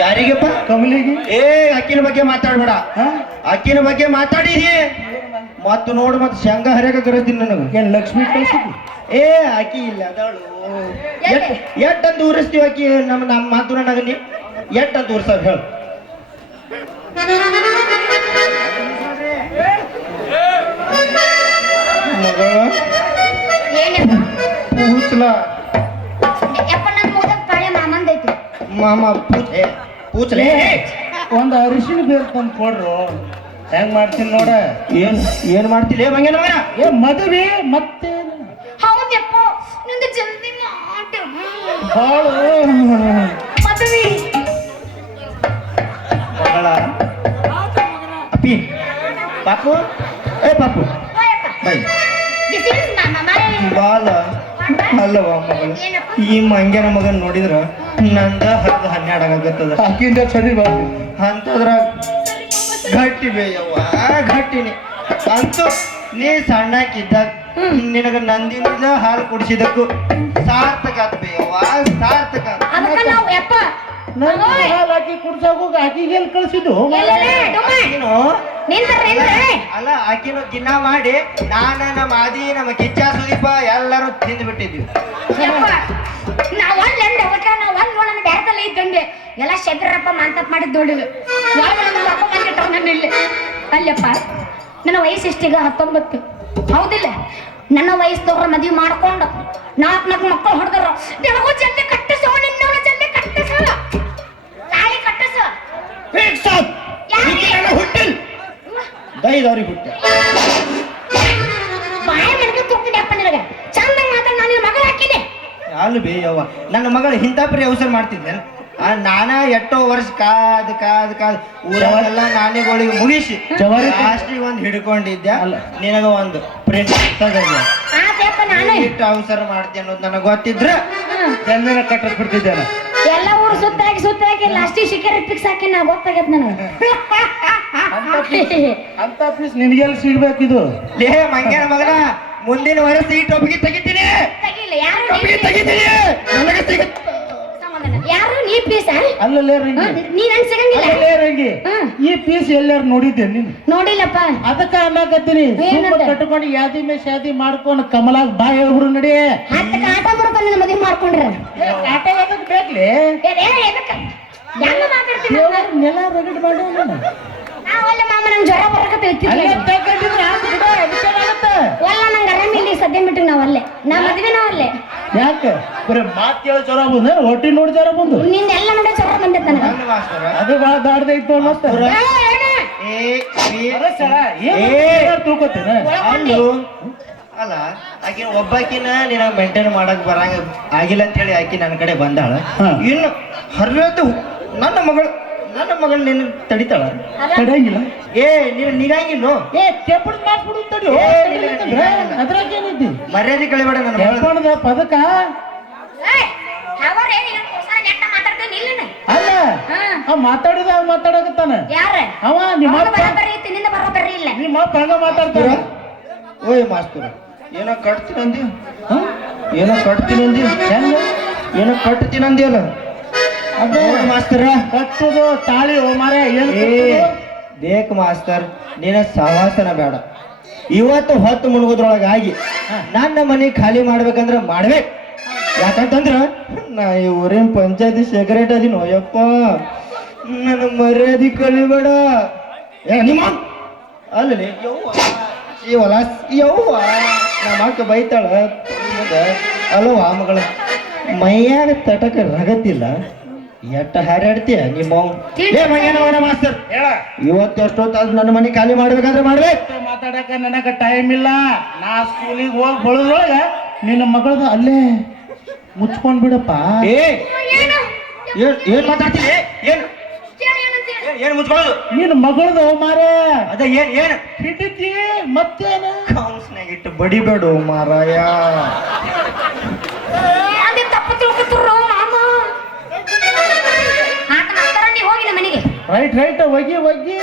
ಯಾರಿಗಪ್ಪ? ಕಮಲಿಗೆ? ಏ ಅಕ್ಕಿನ ಬಗ್ಗೆ ಮಾತಾಡ್ಬೇಡ. ಅಕ್ಕಿನ ಬಗ್ಗೆ ಮಾತಾಡಿದಿ ಮತ್ತು ನೋಡು ಮತ್ತೆ ಶಂಗ ಹರಿಯಾಗ ಕರೆಸ್ತೀನಿ ನನಗೆ. ಏನ್ ಲಕ್ಷ್ಮಿ ಕಳ್ಸಿದ್ವಿ ಏ ಅಕ್ಕಿ ಇಲ್ಲ ಅದಾಳು. ಎಟ್ ಎಟ್ಟಂತ ಊರಿಸ್ತೀವಿ ಅಕ್ಕಿ? ನಮ್ಮ ನಮ್ಮ ಮಾತು ನನಗ ನೀ ಎಟ್ ಅಂತ ಊರ್ಸಾವ್ ಹೇಳು. ಮಗಳ ಮಾಮ ಪೂಚ್ ಏ ಒಂದು ಅರಿಶಿನ ಬೇರ್ ತಂದು ಕೊಡ್ರು. ಹೆಂಗ್ ಮಾಡ್ತೀನಿ ನೋಡ. ಏನ್ ಏನ್ ಮಾಡ್ತಿಲ್ಲ ಮಂಗೇನ ಮಗನ ಏ ಮದುವೆ ಮತ್ತೆ ಹೌದಪ್ಪ ನಿಂದು ಜಲ್ದಿ ಮಾಡು ಬಾಳು. ಮದುವೆ. ಮಗಳ. ಅಪ್ಪಿ ಪಾಪು. ಏ ಪಾಪು. ಬೈ. ದಿಸ್ ಇಸ್ ಬಾಲ ಅಲ್ಲವ ಮಗಳು ಈ ಮಂಗ್ಯನ ಮಗನ್ ನೋಡಿದ್ರ ನಂದ ಹತ್ತು ಹನ್ನೆರಡು ಆಗತ್ತದ. ಅಕ್ಕಿಂದ ಸರಿ ಬಾ. ಅಂತದ್ರ ಗಟ್ಟಿ ಬೇಯವ್ವ ಗಟ್ಟಿನಿ. ಅಂತೂ ನೀ ಸಣ್ಣಕ್ಕಿದ್ದಾಗ ನಿನಗ ನಂದಿನಿಂದ ಹಾಲು ಕುಡಿಸಿದಕ್ಕೂ ಸಾರ್ಥಕ ಆತ್ ಬೇಯವ್ವ ನನ್ನ ಹಾಲು ಹಾಕಿ ಕುಡ್ಸೋಕು ಆಕಿಗೆ ಎಲ್ಲಿ ಕಳ್ಸಿದ್ದು? ನೀನು ಅಲ್ಲ ಆಕಿನ ದಿನ ಮಾಡಿ ನಾನ ನಮ್ಮ ಆದಿ ನಮ್ಮ ಕಿಚ್ಚ ಸುದೀಪ ಎಲ್ಲರೂ ತಿಂದು ಬಿಟ್ಟಿದ್ವಿ ಎಲ್ಲ ಶೆದ್ರಪ್ಪ ಮಂತಪ್ ಮಾಡಿದ್ ಇಲ್ಲಿ? ಅಲ್ಲಪ್ಪ ನನ್ನ ವಯಸ್ಸು ಎಷ್ಟೀಗ ಹತ್ತೊಂಬತ್ತು. ಹೌದಿಲ್ಲ? ನನ್ನ ವಯಸ್ಸದವ್ರ ಮದ್ವೆ ಮಾಡ್ಕೊಂಡು ನಾಲ್ಕು ನಾಲ್ಕು ಮಕ್ಕಳು ಹೊಡೆದ್ರು. ನಿನಗೂ ಜಲ್ದಿ ಕಟ್ಟಿಸೋ. ಹುಟ್ಟಿಲ್. ದೈದವ್ರಿಗೆ ಹುಟ್ಟ. ಬಾಯ ನಿನಗೆ ಚಂದ ಮಾತಾಡ ನಾನು ನಿನ್ನ ಮಗಳು ಹಾಕಿದೆ ಅಲ್ಲ ಬೇಯವ್ವ ನನ್ನ ಮಗಳು ಇಂಥಪರಿ ಅವಸರ ಮಾಡ್ತಿದ್ದೆ. ಆ ನಾನ ಎಷ್ಟೋ ವರ್ಷ ಕಾದ್ ಕಾದ್ ಕಾದ್ ಊರವರೆಲ್ಲ ನಾಣ್ಯಗಳಿಗೆ ಮುಗಿಸಿ ಜವರಿ ಲಾಸ್ಟಿಗೆ ಒಂದು ಹಿಡ್ಕೊಂಡಿದ್ದೆ. ಅಲ್ಲ. ನಿನಗ ಒಂದು ಪ್ರಿಂಟ್ ನಾನು. ಇಟ್ಟು ಅವಸರ ಮಾಡ್ತೀನಿ ಅನ್ನೋದು ನನಗೆ ಗೊತ್ತಿದ್ರೆ ಚಂದನ ಕಟ್ಟಸ್ ಬಿಡ್ತಿದ್ದೇನೆ ಸುತ್ತಾಗಿ ಸುತ್ತಾಕಿ ಸುತ್ತಾಕಿ ಲಾಸ್ಟಿಗೆ ಶಿಖರ್ ಫಿಕ್ಸ್ ಹಾಕಿ ನಾ ಗೊತ್ತಾಗೈತೆ ನನಗೆ. ಅಂತ ಪೀಸ್ ನಿನ್ಗೆಲ್ಲಿ ಸಿಗ್ಬೇಕಿದು ಲೇ ಮಂಗ್ಯನ ಮಗನ ಮುಂದಿನ ವರ್ಷ ಈ ಟೊಪ್ಪಿಗೆ ತೆಗಿತೀನಿ. ತೆಗಿಲ್ಲ ಯಾರು ತೆಗಿತೀನಿ. ನನಗೆ ಸಿಗುತ್ತೆ. ಯಾರು? ನೀ ಪೀಸ ಅಲ್ಲಲ್ಲೇ ರಂಗಿ. ನೀ ನನ್ ಸಿಗಂಗಿಲ್ಲ ಅಲ್ಲಲ್ಲೇ ರಂಗಿ. ಈ ಪೀಸ್ ಎಲ್ಲಾರು ನೋಡಿದ್ದೆ ನೀನು. ನೋಡಿಲ್ಲಪ್ಪ. ಅದಕ್ಕ ಅನ್ನಕತ್ತೀನಿ. ಕಟ್ಕೊಂಡು ಯಾದಿ ಮೇ ಶಾದಿ ಮಾಡ್ಕೊಂಡು ಕಮಲ ಬಾ ಹೇಳ್ಬಿಡು ನಡಿ. ಹತ್ತ ಕಾಟ ಬರುತ್ತೆ ನಿನ್ನ ಮದುವೆ ಮಾಡ್ಕೊಂಡ್ರ. ಅದಕ್ಕೆ ಬೇಕ್ಲಿ? ದೇವ್ರ ನೆಲ ರಗಡ್ ಮಾಡಿ ನಾವಲ್ಲ ಮಾಮ ನಂಗೆ ಜ್ವರ ಬರಕತ್ತೈತಿ ಅಲ್ಲೇ ತಗೊಂಡಿದ್ರೆ ಆತು ಬಿಡ ಅದಕ್ಕೇನಾಗತ್ತೆ ಒಲ್ಲ ನಂಗೆ ಆರಾಮಿಲ್ಲ ಈಗ ಸದ್ಯ ಬಿಟ್ಟು ನಾವಲ್ಲೇ ನಾ ಮದ್ವೆ ನಾವಲ್ಲೇ ಯಾಕೆ? ಬರೀ ಮಾತ್ ಕೇಳಿ ಜ್ವರ ಬಂದು ಹೊಟ್ಟಿ ನೋಡಿ ಜ್ವರ ಬಂದು. ನಿಂದ ಎಲ್ಲ ನೋಡಿ ಜ್ವರ ಬಂದೈತೆ ನನಗೆ. ಅದು ಭಾಳ ಏ ಮತ್ತೆ ಏ. ತಿಳ್ಕೊತೀನ. ಅಲ್ಲೂ. ಒಬ್ಬಾಕಿನ ನೀನ ಮೇಂಟೈನ್ ಮಾಡಕ್ ಬರಂಗ ಆಗಿಲ್ಲ ಅಂತ ಹೇಳಿ ಆಕಿ ನನ್ನ ಕಡೆ ಬಂದಾಳ. ಇನ್ನು ಹರಿಯೋದು ನನ್ನ ಮಗಳು ನನ್ನ ಮಗಳು ನಿನ್ನ ತಡಿತಾಳ? ತಡೆಯಂಗಿಲ್ಲ. ಏ ನೀನು ನೀರಂಗಿಲ್ಲ ಏ ಕೆಪ್ಪಡ್ ಮಾಡ್ಬಿಡು ತಡಿ. ಏ, ಇಲ್ಲ, ಇಲ್ಲ. ಅದ್ರಾಗ ಏನೈತಿ ಮರ್ಯಾದೆ ಕಳಿಬೇಡ ನನ್ನ ಮಗಳು ಕೆಪ್ಪಣದ ಪದಕ? ಅಲ್ಲ ಆ ಮಾತಾಡಿದ ಅವ್ ಮಾತಾಡಕತ್ತಾನ? ಅವ ನಿಮ್ಮ ಅವ್ನು ಅಪ್ಪ? ಬರೋಬ್ಬರಿ ಐತಿ ನಿಂದ ಇಲ್ಲ. ನಿಮ್ಮ ಹಂಗ ಮಾತಾಡ್ತಾರ ಓಯ್ ಮಾಸ್ತುರ. ಏನೋ ಕಟ್ತೀನಂದಿ ಏನೋ ಕಟ್ತೀನಂದಿ ಹೆಂಗ? ಏನೋ ಕಟ್ತೀನಂದಿ ಅಲ್ಲ ಮಾಸ್ತರ. ಕಟ್ಟುದು ತಾಳಿ ಏನ್? ಬೇಕು ಮಾಸ್ತರ್ ನಿನ್ನ ಸಹವಾಸನ ಬೇಡ. ಇವತ್ತು ಹೊತ್ತು ಮುಳುಗೋದ್ರೊಳಗಾಗಿ ನನ್ನ ಮನೆ ಖಾಲಿ ಮಾಡ್ಬೇಕಂದ್ರ ಮಾಡ್ಬೇಕು ಯಾಕಂತಂದ್ರ ನಾ ಈ ಊರಿನ ಪಂಚಾಯತಿ ಸೆಕ್ರೆಟ್ ಅದೀನೋ. ಯಪ್ಪ ನನ್ನ ಮರ್ಯಾದೆ ಕಲಿಬೇಡ ಏ ನಿಮ್ಮ ಅಲ್ಲೇ ಯವ್ವ ಯವ್ವ. ನಮ್ಮ ಅಕ್ಕ ಬೈತಾಳ ಆ ಮಗಳ ಮೈಯಾಗ ತಟಕ ರಗತ್ತಿಲ್ಲ. ಎಟ್ಟ ಹಾರಾಡ್ತೀಯ ನಿಮ್ಮ ಮಾಸ್ತರ್ ಹೇಳ. ಇವತ್ತು ಎಷ್ಟೊತ್ತಾದ್ ನನ್ನ ಮನೆ ಖಾಲಿ ಮಾಡ್ಬೇಕಾದ್ರೆ ಮಾಡ್ಬೇಕು. ಮಾತಾಡಕ ನನಗ ಟೈಮ್ ಇಲ್ಲ. ನಾ ಸ್ಕೂಲಿಗೆ ಹೋಗಿ ಬಳದ್ರೊಳಗ ನಿನ್ನ ಮಗಳದ ಅಲ್ಲೇ ಮುಚ್ಕೊಂಡ್ ಬಿಡಪ್ಪ. ಏ ಏನು ಮಾತಾಡ್ತೀನಿ ಏನ್. ಏನ್- ಮುಚ್ಕೊಳ್ಳೋದು? ನಿನ್ನ ಮಗಳದ ಮಾರ. ಅದ ಏನ್ ಏನ್? ಹಿಡಿತಿ ಮತ್ತೇನ? ಕೌನ್ಸ್ನಾಗ ಇಟ್ಟು ಬಡಿಬೇಡು ಮಾರಾಯ. ತಪ್ಪು ತಿಳ್ಕೊತಿರು ರೈಟ್ ರೈಟ್ ಒಗಿ ಒಗಿ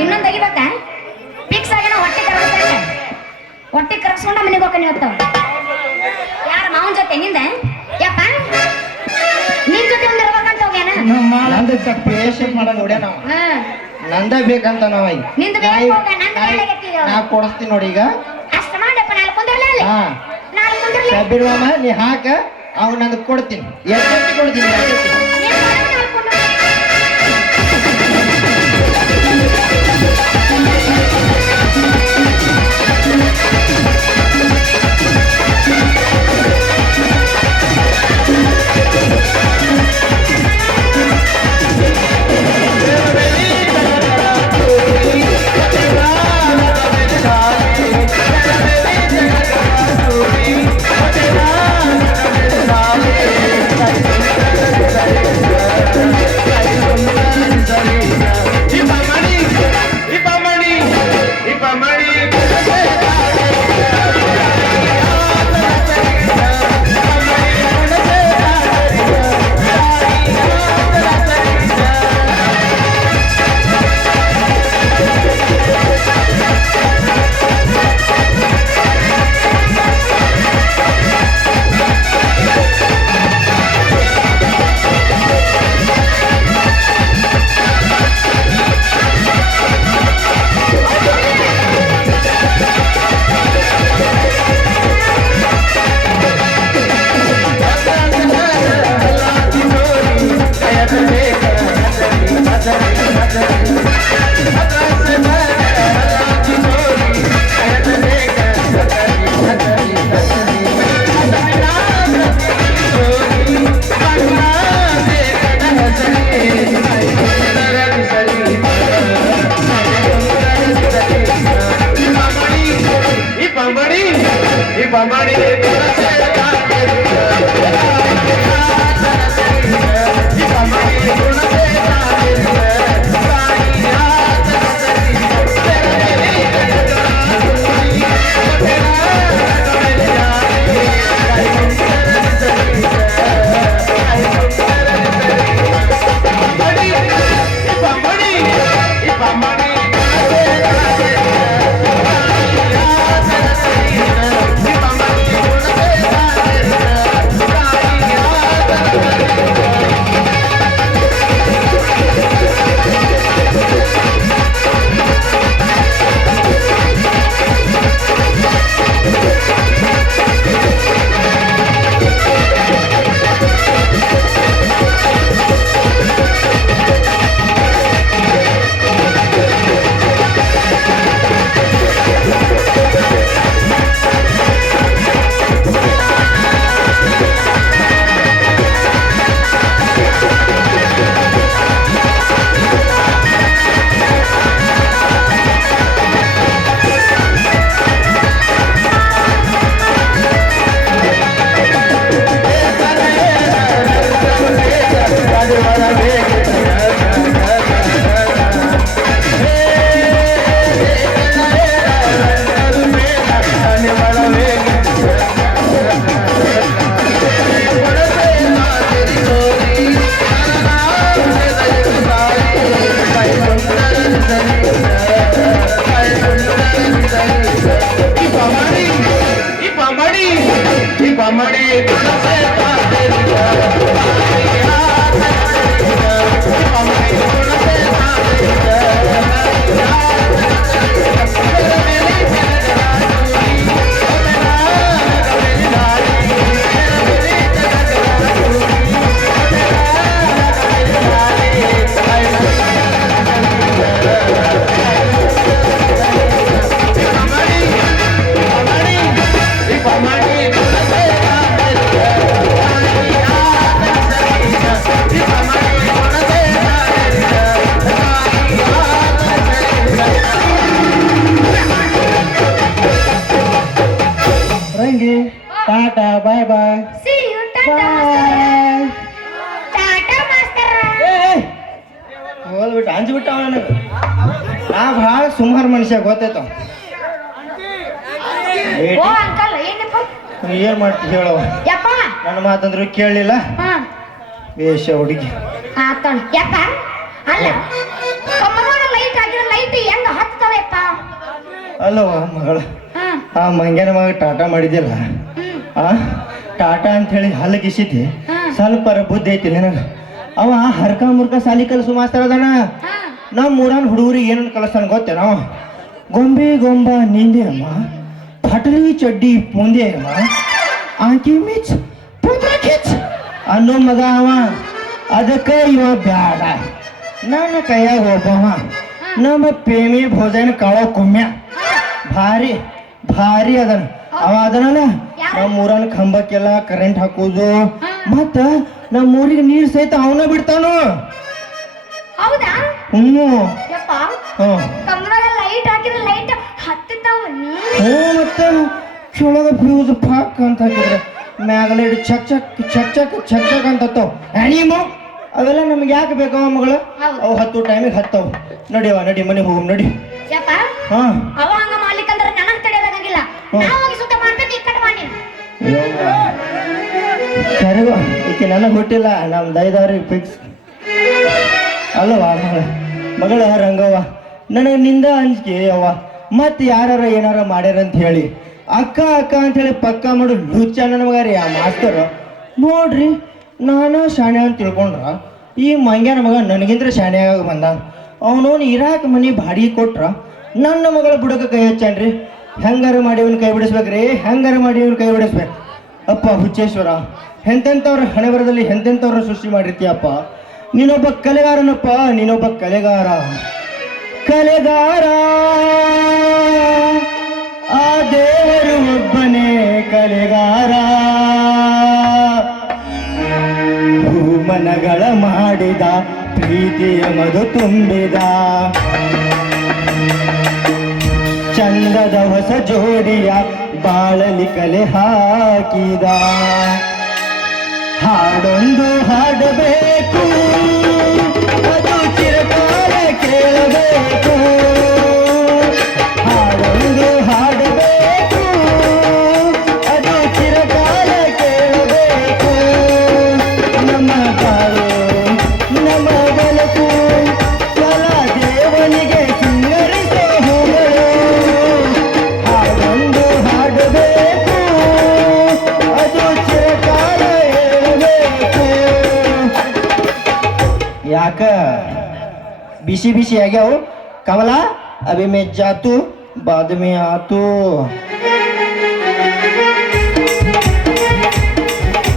ಇನ್ನೊಂದು ತೆಗಿಬೇಕ? ಫಿಕ್ಸ್ ಆಗಿನ ಹೊಟ್ಟೆ ಕರಗಿಸ್ತಾನೆ ಹೊಟ್ಟೆ ಕರಗಿಸ್ಕೊಂಡ ಮನೆಗೆ ಹೋಗ್ತಾನೆ ಇವತ್ತು ಯಾರ ಮಾವನ ಜೊತೆ? ನಿಂದ? ಯಪ್ಪ. ನಿನ್ ನಮ್ಮ ಹೋಗ್ಯಾನ? ನಂದ ಪೇಷಂಟ್ ಮಾಡೋದು ಹೊಡೆ ನಾವು ಹ. ನಂದ ಬೇಕಂತ ನಾವ ನಿಂದ ನಾ ಹೋಗ. ಕೊಡಿಸ್ತೀನಿ ನೋಡಿ ಈಗ. ಅಷ್ಟ ಮಾಡಪ್ಪ ನಾಲ್ಕು ಕುಂದ್ರಲ್ಲ ಅಲ್ಲಿ? ಹಾ. ನಾಳೆ ಕುಂದ್ರಲ್ಲ ಶಬೀರ್ ನೀ ಹಾಕ ಅವ್ನು ನನಗೆ ಕೊಡ್ತೀನಿ. ಎಷ್ಟು ಕೊಡ್ತೀನಿ? ಹೋಗ್ಬಿಟ್ಟು ಬಿಟ್ಟಾವ ನನಗೆ ನಾ ಭಾಳ ಸುಮಾರು ಮನುಷ್ಯ ಗೊತ್ತೈತ ಓ ಅಂಕಲ್ ಏನಪ್ಪ? ಏನ್ ಮಾಡ್ತಿ ಹೇಳವ ಯಪ್ಪ? ನನ್ನ ಮಾತಂದ್ರು ಕೇಳಲಿಲ್ಲ ಹಾ. ವೇಷ ಹುಡುಗಿ. ಆತಣ ಯಪ್ಪ? ಅಲ್ಲ ಲೈಟ್ ಆಗಿರೋ ಲೈಟ್ ಹೆಂಗ ಹತ್ತದವಪ್ಪ? ಅಲ್ಲವ ಮಗಳ. ಆ ಮಂಗ್ಯನ ಮಗ ಟಾಟಾ ಮಾಡಿದ್ಯಲ್ಲ? ಹ್ಮ್. ಆ ಟಾಟಾ ಅಂತ ಹೇಳಿ ಹಲ್ಲು ಕಿಸಿತಿ. ಸ್ವಲ್ಪ ಬುದ್ಧಿ ಐತಿ ನಿನಗ. ಅವ ಹರ್ಕ ಮುರ್ಕ ಸಾಲಿ ಕಲಸು ಮಾಸ್ತರ್ ಅದಾನ. ನಮ್ಮ ಊರನ್ ಹುಡುಗರಿಗೆ ಏನನ್ ಕಲಸ್ತಾನ ಗೊತ್ತೇನೋ? ಗೊಂಬೆ ಗೊಂಬ ನಿಂದೆ ಅಮ್ಮ ಪಟಲಿ ಚಡ್ಡಿ ಮುಂದೆ ಅಮ್ಮ ಆಕಿ ಮಿಚ್ ಪುತ್ರ ಕಿಚ್ ಅನ್ನೋ ಮಗ ಅವ. ಅದಕ್ಕೆ ಇವ ಬ್ಯಾಡ. ನನ್ನ ಕೈಯಾಗ ಒಬ್ಬವ. ನಮ್ಮ ಪ್ರೇಮಿ ಭೋಜನ ಕಾಳೋ ಕುಮ್ಯ. ಭಾರಿ ಭಾರಿ ಅದನ. ಅವ ಅದನಲ್ಲ ನಮ್ಮ ಊರನ್ ಕಂಬಕ್ಕೆಲ್ಲ ಕರೆಂಟ್ ಹಾಕೋದು. ಮತ್ತ ನಮ್ಮ ಊರಿಗೆ ನೀರ್ ಸಹಿತ ಅವನ ಬಿಡ್ತಾನು? ಹೌದಾ? ಹ್ಞೂ ಯಪ್ಪ ಹ್ಞೂ ಕಮ್ಮನಾಗ ಲೈಟ್ ಹಾಕಿದ್ರೆ ಲೈಟ್ ಹತ್ತಿತ್ತಾವ ಹ್ಞೂ ಮತ್ತೆ ಕೆಳಗ ಫ್ಯೂಸ್ ಫಾಕ್ ಅಂತ ಹಾಕಿದ್ರೆ ಮ್ಯಾಗಲ ಇಡು ಚಕ್ ಚಕ್ ಚಕ್ ಚಕ್ ಚಕ್ ಚಕ್ ಅಂತ ಹತ್ತವ್. ಅವೆಲ್ಲ ನಮ್ಗೆ ಯಾಕೆ ಬೇಕು ಮಗಳು. ಅವು ಹತ್ತು ಟೈಮಿಗೆ ಹತ್ತವು. ನಡಿಯವ ನಡಿ ಮನೆ ಹೋಗಿ ನಡಿ. ಯಪ್ಪ ಹಾ. ಅವ ಹಂಗ ಮಾಡ್ಲಿಕ್ಕಂದ್ರೆ ನನಗೆ ತಡೆಯೋದಾಗಂಗಿಲ್ಲ ನಾ ಹೋಗಿ ಸುತ್ತ ಮಾಡ್ಬೇಕು ಇಕ್ಕಟ್ ಮಾಡಿ. ಕರಿವ. ಈಕೆ ನನಗೆ ಹುಟ್ಟಿಲ್ಲ. ನಮ್ಮ ದೈದವ್ರಿಗೆ ಫಿಕ್ಸ್ ಅಲ್ಲವಾ ಮಗಳ. ರಂಗವ್ವ. ನನಗೆ ನಿಂದ ಅಂಜಿಕೆ ಅವ್ವ. ಮತ್ತೆ ಯಾರ ಏನಾರ ಮಾಡ್ಯಾರ ಅಂತ ಹೇಳಿ. ಅಕ್ಕ ಅಕ್ಕ ಅಂತ ಹೇಳಿ ಪಕ್ಕ ಮಾಡು. ಲುಚ್ಚ ರೀ, ಆ ಮಾಸ್ತರು. ನೋಡ್ರಿ, ನಾನು ಶಾಣೆ ಅಂತ ತಿಳ್ಕೊಂಡ್ರ, ಈ ಮಂಗ್ಯಾನ ಮಗ ನನಗಿಂದ್ರೆ ಶಾಣೆಯಾಗ ಬಂದ. ಅವನವನು ಇರಾಕ್ ಮನೆ ಬಾಡಿಗೆ ಕೊಟ್ರ, ನನ್ನ ಮಗಳ ಬುಡಕ ಕೈ ಹಚ್ಚಾನ್ರಿ? ಹೆಂಗಾರ ಮಾಡಿ ಇವ್ನ ಕೈ ಬಿಡಿಸ್ಬೇಕ್ರಿ? ಹೆಂಗಾರ ಮಾಡಿ ಇವ್ನ ಕೈ ಬಿಡಿಸ್ಬೇಕು? ಅಪ್ಪ ಹುಚ್ಚೇಶ್ವರ. ಎಂತೆಂಥವ್ರ ಹಣೆ ಬರದಲ್ಲಿ ಎಂತೆಂಥವ್ರ ಸೃಷ್ಟಿ ಮಾಡಿರ್ತೀಯಪ್ಪ? ನೀನೊಬ್ಬ ಕಲೆಗಾರನಪ್ಪ, ನೀನೊಬ್ಬ ಕಲೆಗಾರ. ಕಲೆಗಾರ. ಆ ದೇವರು ಒಬ್ಬನೇ ಕಲೆಗಾರ. ಭೂಮನಗಳ ಮಾಡಿದ ಪ್ರೀತಿಯ ಮಧು ತುಂಬಿದ. ಚಂದದ ಹೊಸ ಜೋಡಿಯ ಬಾಳಲಿ ಕಲೆ ಹಾಕಿದ. ಹಾಡೊಂದು ಹಾಡಬೇಕು. ಬಿಸಿ ಬಿಸಿ ಆಗ್ಯಾವು ಕಮಲ ಅಭಿ ಮೇ ಜಾತು ಬಾದ್ ಮೇ ಆತು